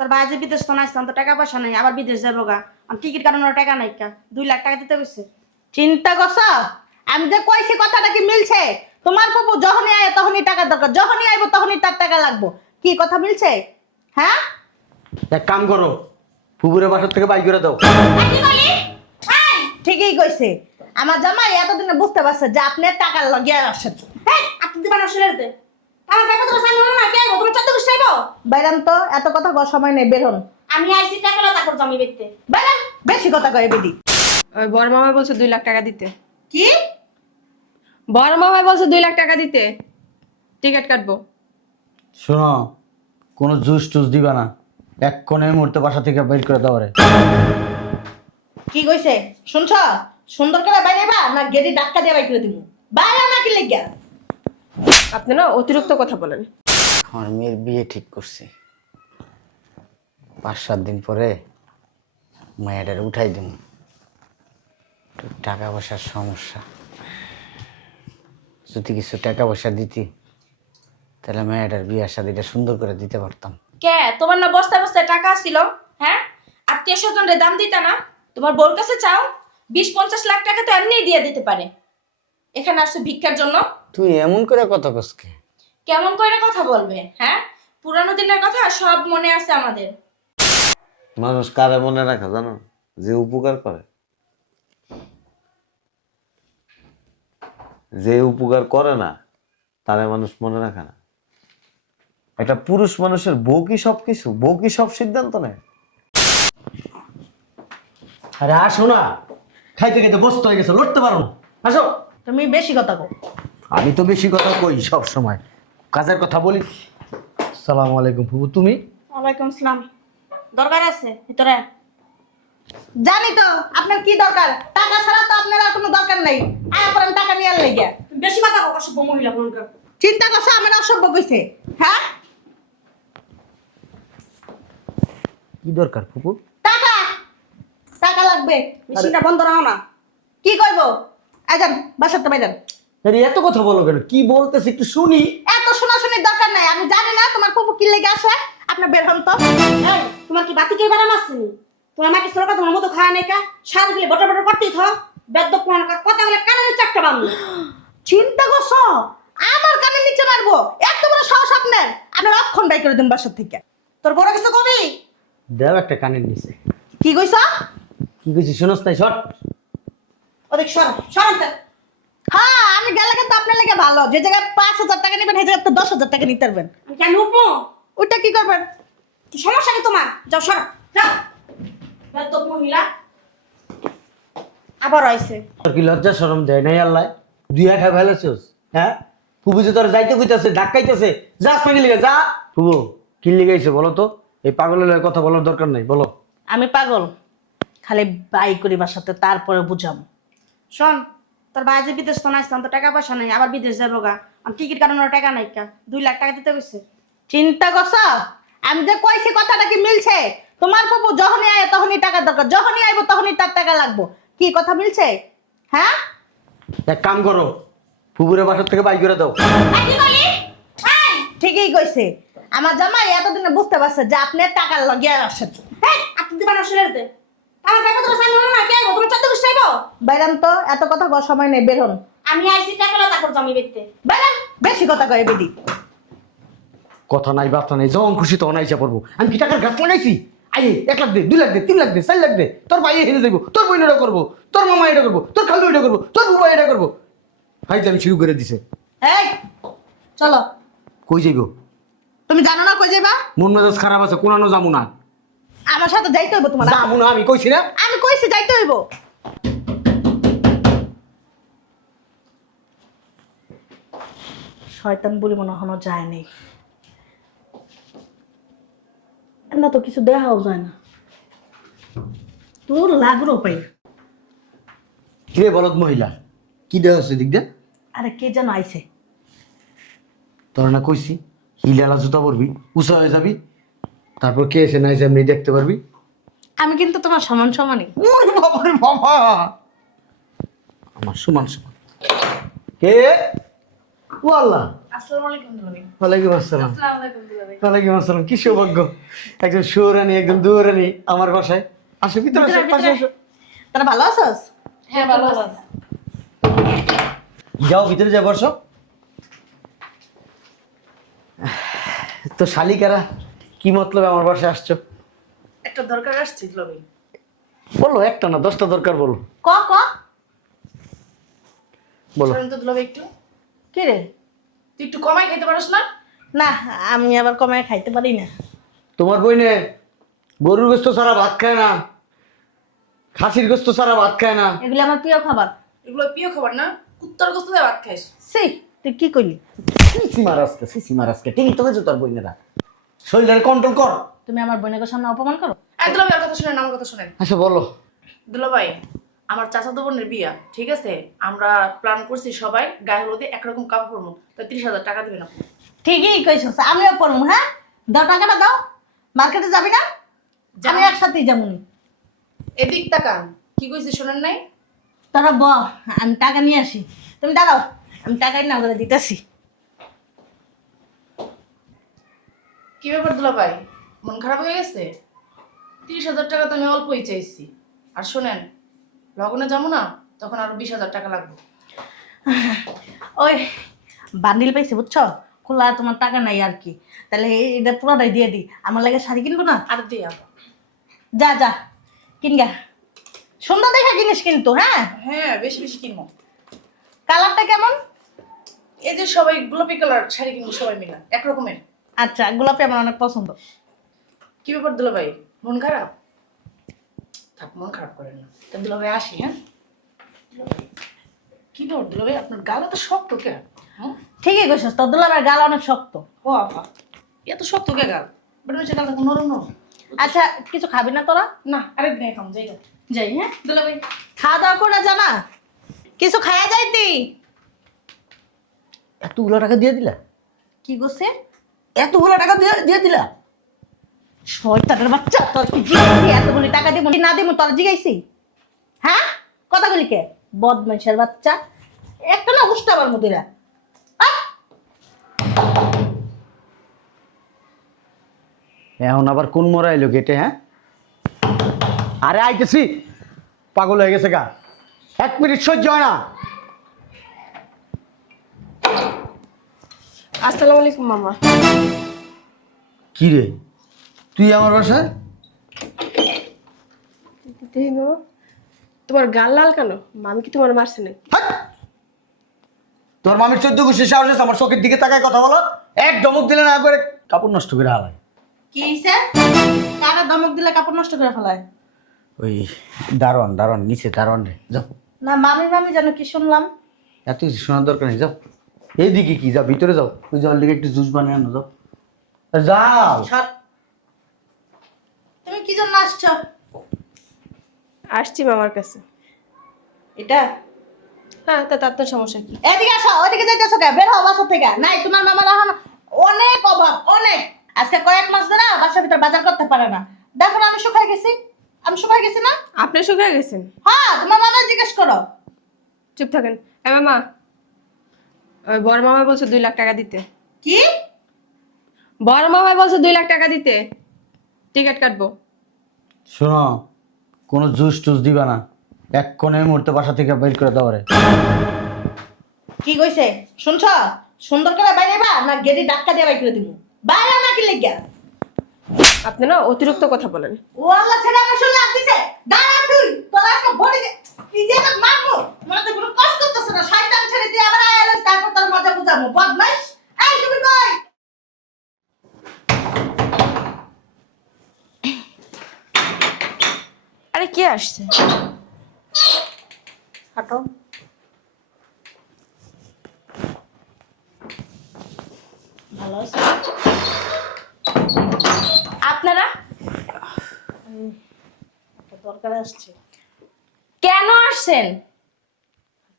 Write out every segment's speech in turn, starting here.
তোর ভাই যে বিদেশ তো নাইছে তো টাকা পয়সা নাই, আবার বিদেশ যাবো গা। আমি টিকিট কাটানোর টাকা নাই কা, 2 লাখ টাকা দিতে গেছে। চিন্তা করছো? আমি যে কইছি কথাটা কি মিলছে? তোমার ফুপু যখনই আয় তখনই টাকা দরকার, যখনই আইব তখনই তার টাকা লাগবো। কি কথা মিলছে? হ্যাঁ, এক কাম করো, ফুপুরের বাসার থেকে বাইক করে দাও। কি বলি? ঠিকই কইছে। আমার জামাই এতদিনে বুঝতে পারছে যে আপনি টাকার লাগিয়ে আসেন। হ্যাঁ, আপনি দিবান আসলে দে। আমার টাকা তো সামনে না কে আইবো, তুমি 14 গুছ আইবো। বাইরাম তো, এত কথা কর সময় নেই, বের হন। আমি আইছি টাকা লতা করে জমি বেচতে। বাইরাম, বেশি কথা কয় বেদি। ওই বড় মামা বলছে 2 লাখ টাকা দিতে। কি? বড় মামা বলছে 2 লাখ টাকা দিতে, টিকিট কাটবো। শোনো, কোনো জুস টুস দিবা না, এক্ষণে এই মুহূর্তে বাসা থেকে বের করে দাও রে। কি কইছে শুনছ? সুন্দর করে বাইরেবা না গেড়ি ডাক্কা দিয়ে বাই করে দিব? বাইরে না কি লাগিয়া? আপনি না অতিরিক্ত কথা বলেন। আমার মেয়ের বিয়ে ঠিক করছি, 5-7 দিন পরে মায়ের উঠাই দিব। টাকা পয়সার সমস্যা, যদি কিছু টাকা পয়সা দিতি তাহলে মেয়েটার বিয়ের শাদিটা সুন্দর করে দিতে পারতাম। কে তোমার না বস্তায় বস্তায় টাকা ছিল? হ্যাঁ, আত্মীয় স্বজনরে দাম দিতা না? তোমার বোর কাছে চাও, 20-50 লাখ টাকা তো এমনিই দিয়ে দিতে পারে। এখানে আসছে ভিক্ষার জন্য? তুই এমন করে কত কসকে? কেমন করে কথা বলবে? হ্যাঁ, পুরানো দিনের কথা সব মনে আছে আমাদের। মানুষ কারে মনে রাখা জানো? যে উপকার করে, যে উপকার করে না তারে মানুষ মনে রাখে না। একটা পুরুষ মানুষের বউ কি সবকিছু, বউ কি সব সিদ্ধান্ত নেয়? আরে আসো না, খাইতে খাইতে বসতে হয়ে গেছে, লড়তে পারো না, আসো। তুমি বেশি কথা কও। আমি তো বেশি কথা কই সব সময়, কাজের কথা বলি। আসসালামু আলাইকুম ফুবু, তুমি? ওয়ালাইকুম আসসালাম। দরকার আছে ভিতরে? জানি তো আপনার কি দরকার, টাকা ছাড়া তো আপনার আর কোনো দরকার নাই। আয়া করেন টাকা নিয়ে লেগে। বেশি কথা কও, অসভ্য মহিলা কোনকার। চিন্তা করছো আমার অসভ্য কইছে? হ্যাঁ, কি দরকার ফুপু? টাকা, টাকা লাগবে। মেশিনটা বন্ধ রাখো না। কি কইবো? আজান বাসাতে বাইরেন। আরে এত কথা বলো কেন? কি বলতেছি একটু শুনি। এত শোনাশুনির দরকার নাই, আমি জানি না তোমার ফুপু কি লেগে আসে। আপনি বের হন তো। এই, তোমার কি বাতি কে বারাম আসেনি? তোমার মাকে সরকার তোমার মতো খায় নাই কা? সারা দিলে বটর বটর করতেই থাও। বেদ্য কোন কথা বলে কানে চারটা বাংলো। চিন্তা করছো আমার কানের নিচে মারবো? এত বড় সাহস আপনার? আপনার অক্ষণ বাই করে দিন বাসার থেকে। তোর বড় কিছু কবি? দেও একটা কানের নিচে। কি কইছ? কি কইছি শুনস নাই? শট। ওদিক সর, সরান। হ্যাঁ, আমি গেলে কিন্তু আপনার লেগে ভালো। যে জায়গায় 5,000 টাকা নেবেন সেই জায়গায় তো 10,000 টাকা নিতে পারবেন। আমি কেন উঠবো? ওইটা কি করবেন? কি সমস্যা কি তোমার? যাও সর, যাও। বেদ্য মহিলা আবার আইছে। তোর কি লজ্জা শরম দেয় নাই আল্লাহ? দুই এক খাই ফেলেছিস, হ্যাঁ? ফুবু যে তোর যাইতে কইতাছে, ধাক্কাইতেছে, যাস না কি লিগে? যা। ফুবু কি লিগে আইছে বলো তো? এই পাগলের লগে কথা বলার দরকার নাই, বলো। আমি পাগল? খালি বাই করি বাসাতে, তারপরে বুঝাম। শোন, তোর ভাই যে বিদেশ তো নাইছে তো টাকা পয়সা নাই, আবার বিদেশ যাবো গা। আমি টিকিট কাটানোর টাকা নাই কা, 2 লাখ টাকা দিতে গেছে। চিন্তা করছো? আমি যে কইছি কথাটা কি মিলছে? তোমার ফুপু যখনই আয় তখনই টাকা দরকার, যখনই আইব তখনই তার টাকা লাগবো। কি কথা মিলছে? হ্যাঁ, এক কাম করো, ফুবুরের বাসার থেকে বাইক করে দাও। কি বলি? ঠিকই কইছে। আমার জামাই এতদিনে বুঝতে পারছে যে আপনি টাকার লাগিয়ে আসেন। হ্যাঁ, আপনি দিবান আসলে দে। আমার টাকা তো সামনে না কে আইবো, তুমি 14 গুছ আইবো। বাইরাম তো, এত কথা কর সময় নেই, বের হন। আমি আইছি টাকা লতা করে জমি বেচতে। বাইরাম, বেশি কথা কয় বেদি। কথা নাই বার্তা নাই, যখন খুশি তখন আইসা পড়বো। আমি কি টাকার গাছ লাগাইছি? আইয়ে 1 লাখ দে, 2 লাখ দে, 3 লাখ দে, 4 লাখ দে, তোর ভাই হেরে যাইবো, তোর বোন এটা করবো, তোর মামা এটা করবো, তোর খালু এটা করবো, তোর বুবা এটা করবো। ভাই আমি শুরু করে দিছে। এই চলো। কই যাইবো? তুমি জানো না কই যাইবা? মন মেজাজ খারাপ আছে, কোনানো যাবো না। আমার সাথে যাইতে হইব তোমার। যাবো না আমি কইছি না। আমি কইছি যাইতে হইব। শয়তান বলি মনে হনো যায় নাই। না তো কিছু দেখাও যায় না। তোর লাগলো পাই। কিরে বলদ মহিলা, কি দেওয়া হচ্ছে দিক দে? আরে কে যেন আইছে। তোর না কইছি হিলালা জুতা পরবি, উঁচা হয়ে যাবি, তারপর কে এসে নাই যে এমনি দেখতে পারবি। আমি কিন্তু তোমার সমান সমানই। ওরে বাবা রে বাবা, আমার সমান সমান। কে? ও আল্লাহ, আসসালামু আলাইকুম দুলাভাই। ওয়ালাইকুম আসসালাম। আসসালামু আলাইকুম দুলাভাই। ওয়ালাইকুম আসসালাম। কি সৌভাগ্য, একজন সুরানি একজন দুরানি আমার বাসায়। আসো ভিতরে, আসো, ভিতরে, পাশে ভিতরে। আসো। তারা ভালো আছোস? হ্যাঁ ভালো আছি। যাও ভিতরে যা বসো। তো শালিকারা কি মতলবে আমার বাসায় আসছো? একটা দরকার আসছে দুলাভাই। বলো, একটা না 10টা দরকার, বলো ক ক বলো। শুনুন তো দুলাভাই একটু, কি রে? তুই একটু কমাই খেতে পারিস না? না, আমি আবার কমায় খাইতে পারি না। তোমার বইনে গরুর গোস্ত ছাড়া ভাত খায় না, খাসির গোস্ত ছাড়া ভাত খায় না। এগুলো আমার প্রিয় খাবার। এগুলো প্রিয় খাবার না, কুত্তার গোস্ত দিয়ে ভাত খাইস। সি, তুই কি কইলি? সিসিমারাজকে ঠিকই তো হয়েছে তোর বইনেরা। শরীরের কন্ট্রোল কর। তুমি আমার বোনের সামনে অপমান করো? এই দুলাভাই আমার কথা শুনেন, আমার কথা শুনেন। আচ্ছা বলো। দুলাভাই, আমার চাচাতো বোনের বিয়া, ঠিক আছে? আমরা প্ল্যান করছি সবাই গায়ে হলুদে একরকম কাপড় পরবো, তো 30,000 টাকা দিবেন আপনি। ঠিকই কইছস, আমিও পড়বো। হ্যাঁ, দাও টাকাটা দাও। মার্কেটে যাবি না? আমি একসাথেই যাবো। এদিক তাকান, কি কইছি শোনেন নাই? তোরা ব, আমি টাকা নিয়ে আসি। তুমি দাঁড়াও, আমি টাকাই না করে দিতেছি। কি ব্যাপার দুলাভাই, মন খারাপ হয়ে গেছে? 30,000 টাকা তো আমি অল্পই চাইছি। আর শোনেন, লগনে যাবো না, তখন আরো 20,000 টাকা লাগবে। ওই বান্ডিল পাইছে বুঝছো, খোলা তোমার টাকা নাই আর কি। তাহলে এটা পুরোটাই দিয়ে দিই। আমার লাগে শাড়ি কিনবো না? আর দিয়ে আবার। যা যা কিনগা, সুন্দর দেখা জিনিস কিন্তু। হ্যাঁ, হ্যাঁ বেশি বেশি কিনবো। কালারটা কেমন? এই যে সবাই গোলাপি কালার শাড়ি কিনবো সবাই মিলে একরকমের। আচ্ছা, গোলাপি আমার অনেক পছন্দ। কি ব্যাপার দুলাভাই, মন খারাপ? থাক, মন খারাপ করেন না। তা দুলাভাই আসি, হ্যাঁ? দুলাভাই, কি ব্যাপার দুলাভাই, আপনার গাল এত শক্ত কে? হ্যাঁ, ঠিকই কইছস, তোর দুলাভাইয়ের গাল অনেক শক্ত। ও আপা, এত শক্ত কে গাল? বেটা হচ্ছে গালটা তো নরম নরম। আচ্ছা, কিছু খাবি না তোরা? না, আরেকদিন খাম, যাই গা। যাই, হ্যাঁ দুলাভাই। খাওয়া দাওয়া করে জানা, কিছু খাইয়া যাইতি। এতগুলো টাকা দিয়ে দিলা? কি করছে? এতগুলো টাকা দিয়ে দিলা? শয়তানের বাচ্চা, তোর কি জিগাইছি এতগুলি টাকা দিব কি না দিব? তোর জিগাইছি? হ্যাঁ, কথাগুলি কে? বদমাইশের বাচ্চা একটা, না উষ্টা আমার মধ্যে। এখন আবার কোন মরা এলো গেটে? হ্যাঁ, আরে আইতেছি। পাগল হয়ে গেছে গা, 1 মিনিট সহ্য হয় না। আসসালামু আলাইকুম মামা। কি রে, তুই আমার বাসায়? দেখি মামা, তোমার গাল লাল কেন? মামি কি তোমার মারছে নাকি? হাট! তোর মামির 14 গোষ্ঠী সাহস আছে আমার চোখের দিকে তাকায় কথা বলো? এক ধমক দিলে না করে কাপড় নষ্ট করে হালায়। কি হইছে? টাকা ধমক দিলে কাপড় নষ্ট করে ফেলায়? ওই দারোয়ান নিচে দারোয়ান রে, যাও। না, মামি মামি যেন কি শুনলাম। এত কিছু শোনার দরকার নেই, যাও। এইদিকে কি, যাও ভিতরে যাও, ওই জল দিকে একটু জুস বানিয়ে আনো, যাও যাও। সর। তুমি কি জন্য আসছো? আসছি মামার কাছে। এটা হ্যাঁ, তা তার তো সমস্যা কি? এদিকে আসো, ওইদিকে যাইতেছো কে? বের হও বাসা থেকে। নাই, তোমার মামার এখন অনেক অভাব, অনেক। আজকে কয়েক মাস ধরে বাসার ভিতর বাজার করতে পারে না। দেখো না, আমি শুকাই গেছি। আমি শুকাই গেছি না? আপনি শুকিয়ে গেছেন? হ্যাঁ, তোমার মামা জিজ্ঞেস করো। চুপ থাকেন। মামা, ওই বড় মামাই বলছে 2 লাখ টাকা দিতে। কি? বড় মামাই বলছে 2 লাখ টাকা দিতে, টিকিট কাটবো। শোনো, কোনো জুস টুস দিবা না, এক্ষণে এই মুহূর্তে বাসা থেকে বের করে দাও রে। কি কইছে শুনছ? সুন্দর করে বাইরেবা না গেড়ি ডাক্কা দিয়ে বাই করে দিব? বাইরে না কি লাগিয়া? আপনি না অতিরিক্ত কথা বলেন। ও আল্লাহ, ছেড়ে আমার শুনলে আপ দিছে। দাঁড়া তুই, তোর আজকে বডি কি দিয়ে না মারবো। মনে কোনো কষ্ট করতেছ না, শয়তান ছেড়ে দিয়ে আবার আইলাস, তারপর তোর মজা বুঝাবো। বদমাইশ, এই তুমি কই? আরে কে আসছে? হাঁটো। ভালো আছো? আপনারা দরকার আসছে। কেন আসছেন?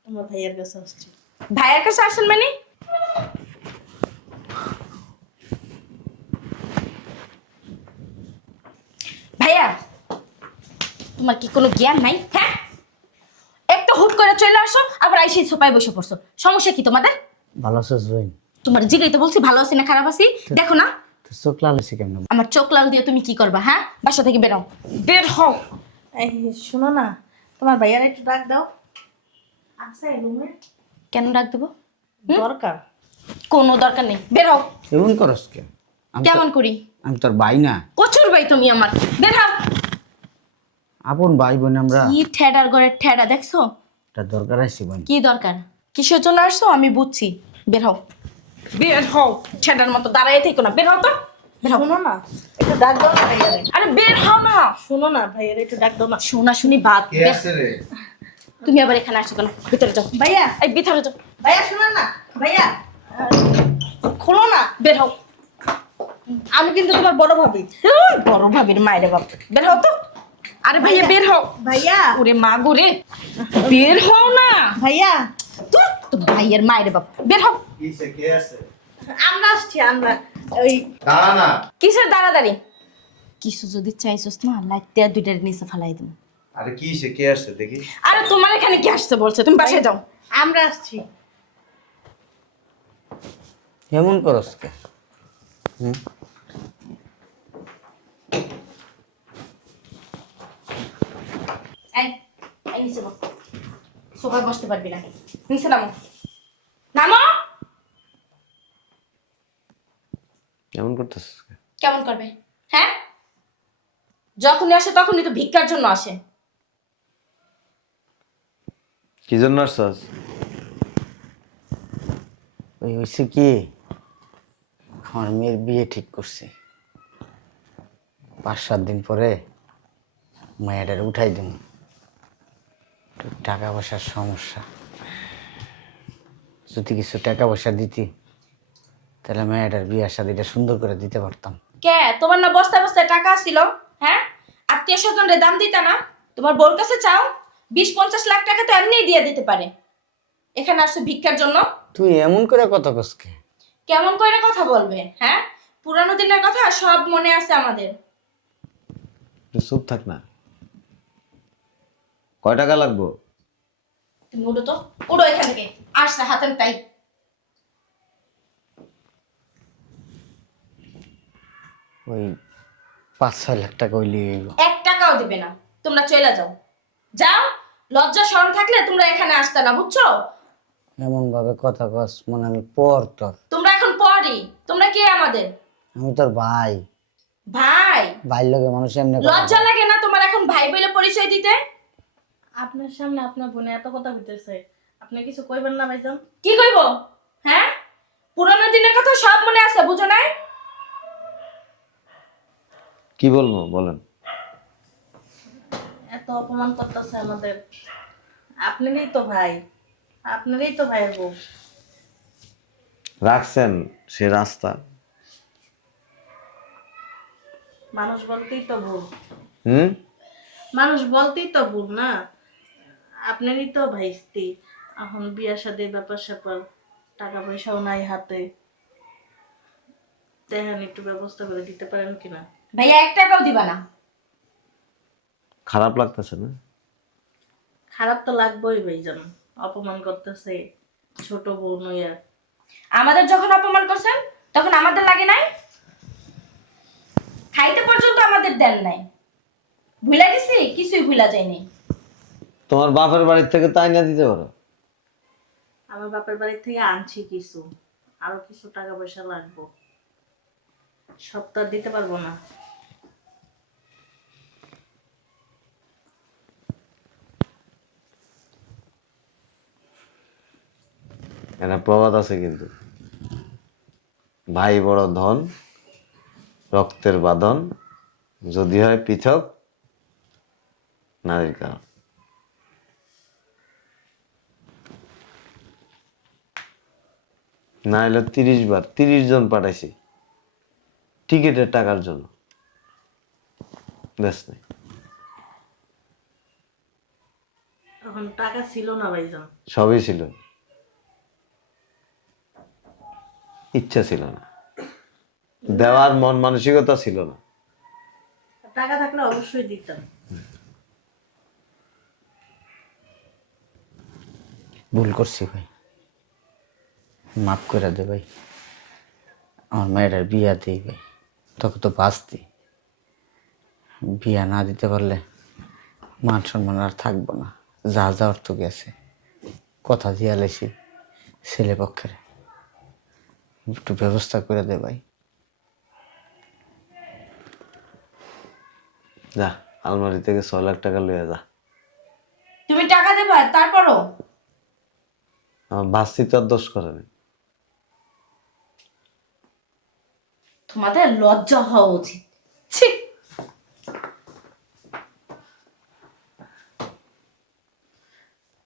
তোমার ভাইয়ের কাছে আসছে। ভাইয়ের কাছে আসছেন মানে? ভাইয়া, তোমার কি কোনো জ্ঞান নাই? হ্যাঁ, একটা হুট করে চলে আসো, আবার আইসি সোফায় বসে পড়ছো। সমস্যা কি তোমাদের? ভালো আছিস ভাই? তোমার জিগাইতে বলছি ভালো আছি না খারাপ আছি, দেখো না। তোর চোখ লাল হয়েছে কেমন? আমার চোখ লাল দিয়ে তুমি কি করবা? হ্যাঁ, বাসা থেকে বেরো, বের হও। এই শোনো না, তোমার ভাইয়ার একটু ডাক দাও। আছে রুমে? কেন ডাক দেবো? দরকার। কোনো দরকার নেই, বের হও। এমন করস কেন? কেমন করি? আমি তোর ভাই না, কচুর ভাই তুমি আমার, বের হও। আপন ভাই বোন আমরা। কি ঠেডার ঘরের ঠেডা দেখছো? এটা দরকার আছে বোন। কি দরকার? কিসের জন্য আসছো আমি বুঝছি, বের হও, বের হও। ঠেডার মতো দাঁড়ায় থেকো না, বের হও তো, বের হও। শোনো না, একটু ডাক দাও না ভাইয়ারে। আরে বের হও না। শোনো না, ভাইয়ারে একটু ডাক দাও না। শোনা শুনি বাদ। তুমি আবার এখানে আসছো কেন? ভিতরে যাও, ভাইয়া, এই ভিতরে যাও, ভাইয়া শোনো না, ভাইয়া খোলো না। বের হও। আমি কিন্তু তোমার বড় ভাবি। বড় ভাবির মায়ের বাপ, বের হও তো। আরে ভাইয়া বের হও। ভাইয়া, ওরে মা গোরে, বের হও না। ভাইয়া তো ভাইয়ের মায়ের বাপ, বের হও। কিসে কে আছে? আমরা আসছি, আমরা ওই দাঁড়া না। কিসের দাঁড়াদাঁড়ি? কিছু যদি চাইছস না, লাইতে দুইটার নিচে ফেলাই দেবো। আরে কিসে কে আছে দেখি? আরে তোমার এখানে কি আসতে বলছে? তুমি বাসায় যাও। আমরা আসছি। এমন করস কেন? এই, এই নিচে বস। সোফায় বসতে পারবি না, নিচে নামো, নামো। এমন করতেছিস? কেমন করবে? হ্যাঁ, যখনই আসে তখনই তো ভিক্ষার জন্য আসে। কি জন্য আসছস? ওই হয়েছে কি, আমার মেয়ের বিয়ে ঠিক করছি, 5-7 দিন পরে মেয়েটার উঠাই দিন। টাকা পয়সার সমস্যা, যদি কিছু টাকা পয়সা দিতি তাহলে মেয়েটার বিয়ের শাদিটা সুন্দর করে দিতে পারতাম। কে তোমার না বস্তায় বস্তায় টাকা ছিল? হ্যাঁ, আত্মীয় স্বজনরে দাম দিতা না? তোমার বোর কাছে চাও, 20-50 লাখ টাকা তো এমনিই দিয়ে দিতে পারে। এখানে আসছো ভিক্ষার জন্য? তুই এমন করে কথা কসকে? কেমন করে কথা বলবে? হ্যাঁ, পুরানো দিনের কথা সব মনে আছে আমাদের। তুই চুপ থাক না। কয় টাকা লাগবো? তুমি উঠো তো, উঠো এখান থেকে। আসছে হাতের তাই। ওই 5-6 লাখ টাকা হইলে 1 টাকাও দিবে না, তোমরা চলে যাও। যাও, লজ্জা শরম থাকলে তোমরা এখানে আসতে না, বুঝছো? এমন ভাবে কথা কস মনে আমি পর তোর। তোমরা এখন পরই, তোমরা কে আমাদের? আমি তোর ভাই, ভাই? ভাইয়ের লগে মানুষ এমনি কথা লজ্জা কয়। লাগে না তোমার এখন ভাই বলে পরিচয় দিতে? আপনার সামনে আপনার বোনে এত কথা বলতেছে, আপনি কিছু কইবেন না ভাইজান? কি কইব? হ্যাঁ, পুরানো দিনের কথা সব মনে আছে, বুঝো নাই? কি বলবো বলেন? এত অপমান করতেছে আমাদের। আপনারই তো ভাই, আপনারই তো ভাইয়ের বউ। রাখছেন সে রাস্তা। মানুষ বলতেই তো ভুল, হুম? মানুষ বলতেই তো ভুল না। আপনারই তো ভাই স্ত্রী, এখন বিয়া শাদীর ব্যাপার স্যাপার, টাকা পয়সাও নাই হাতে, দেখেন একটু ব্যবস্থা করে দিতে পারেন কিনা। ভাইয়া 1 টাকাও দিবা না? খারাপ লাগতেছে না? খারাপ তো লাগবেই ভাইজান, অপমান করতেছে ছোট বউ নইয়া। আমাদের যখন অপমান করছেন তখন আমাদের লাগে নাই? খাইতে পর্যন্ত আমাদের দেন নাই। ভুলা গেছি? কিছুই ভুলা যায়নি। তোমার বাপের বাড়ির থেকে তাই না দিতে পারো? আমার বাপের বাড়ি থেকে আনছি কিছু, আরো কিছু টাকা পয়সা লাগবো, সব তো আর দিতে পারবো না। একটা প্রবাদ আছে কিন্তু, ভাই বড় ধন, রক্তের বাঁধন, যদি হয় পৃথক নারীর কারণ। না এলো 30 বার 30 জন পাঠাইছি টিকিটের টাকার জন্য, বেশ নেই। তখন টাকা ছিল না ভাইজান। সবই ছিল, ইচ্ছা ছিল না, দেওয়ার মন মানসিকতা ছিল না। টাকা থাকলে অবশ্যই দিতাম। ভুল করছি ভাই, মাফ করে দে ভাই, আমার মেয়েটার বিয়া দিই ভাই, তোকে তো বাঁচতি, বিয়া না দিতে পারলে মান সম্মান আর থাকবো না, যা যাওয়ার তো গেছে, কথা দিয়া লাইছি ছেলে পক্ষের, একটু ব্যবস্থা করে দে ভাই। যা আলমারি থেকে 6 লাখ টাকা লইয়া যা। তুমি টাকা দেবা তারপরও? আমার ভাস্তি তো আর দোষ করেনি। তোমাদের লজ্জা হওয়া উচিত। ছি।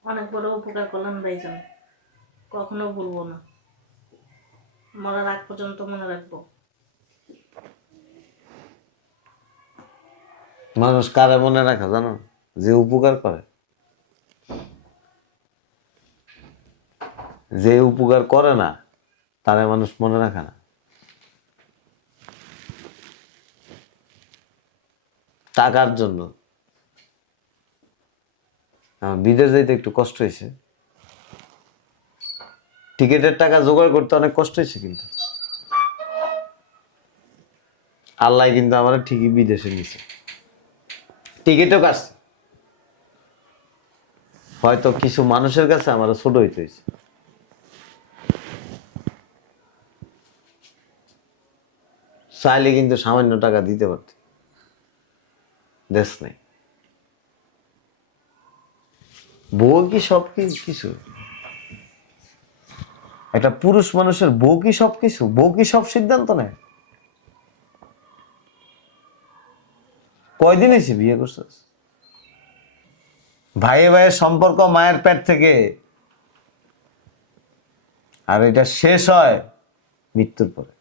অনেক বড় উপকার করলাম ভাইজান, কখনো ভুলবো না, মরার আগ পর্যন্ত মনে রাখবো। মানুষ কারে মনে রাখা জানো? যে উপকার করে। যে উপকার করে না তারে মানুষ মনে রাখে না। টাকার জন্য আমার বিদেশ যাইতে একটু কষ্ট হয়েছে, টিকিটের টাকা জোগাড় করতে অনেক কষ্ট হয়েছে, কিন্তু আল্লাহ কিন্তু আমার ঠিকই বিদেশে নিছে, টিকিটও কাটছে। হয়তো কিছু মানুষের কাছে আমার ছোট হইতে হয়েছে, চাইলে কিন্তু সামান্য টাকা দিতে পারত, দেশ নেই। বউ কি সব কিছু? একটা পুরুষ মানুষের বউ কি সব কিছু? বউ কি সব সিদ্ধান্ত নেয়? কয়দিন এসে বিয়ে করছিস? ভাইয়ে ভাইয়ের সম্পর্ক মায়ের পেট থেকে, আর এটা শেষ হয় মৃত্যুর পরে।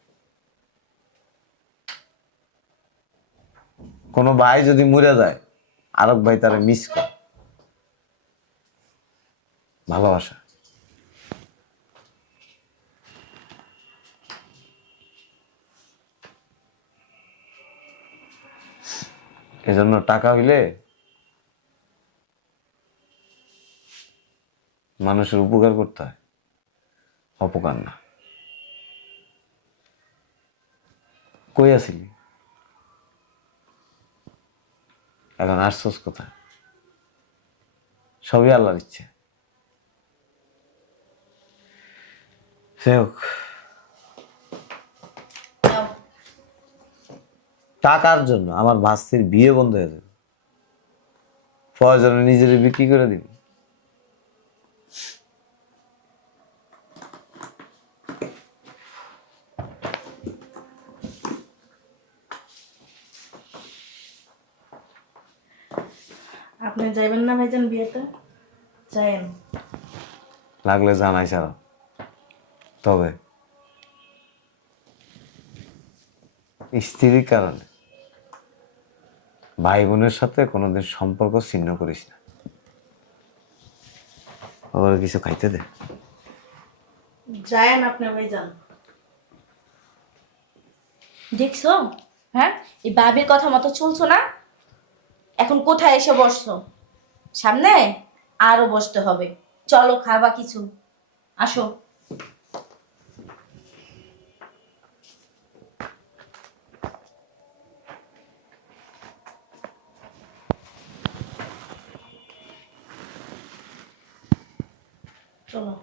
কোনো ভাই যদি মরে যায়, আরেক ভাই তারা মিস করে। ভালোবাসা। এজন্য টাকা হইলে মানুষের উপকার করতে হয়, অপকার না। কই আছিলি? এখন আসছস কোথায়? সবই আল্লাহর ইচ্ছে। যাই হোক, নাও। টাকার জন্য আমার ভাস্তির বিয়ে বন্ধ হয়ে যাবে, প্রয়োজনে নিজের বিক্রি করে দিবি। আপনি যাইবেন না ভাইজান বিয়েতে? যাইন। লাগলে জানাই ছাড়া, তবে স্ত্রীর কারণে ভাই বোনের সাথে কোনোদিন সম্পর্ক ছিন্ন করিস না। আবার কিছু খাইতে দে। যায়েন আপনি ভাইজান। দেখছো? হ্যাঁ, এই বাবির কথা মতো চলছো না? এখন কোথায় এসে বসছো? সামনে আরো বসতে হবে। চলো খাবা কিছু, আসো। চলো।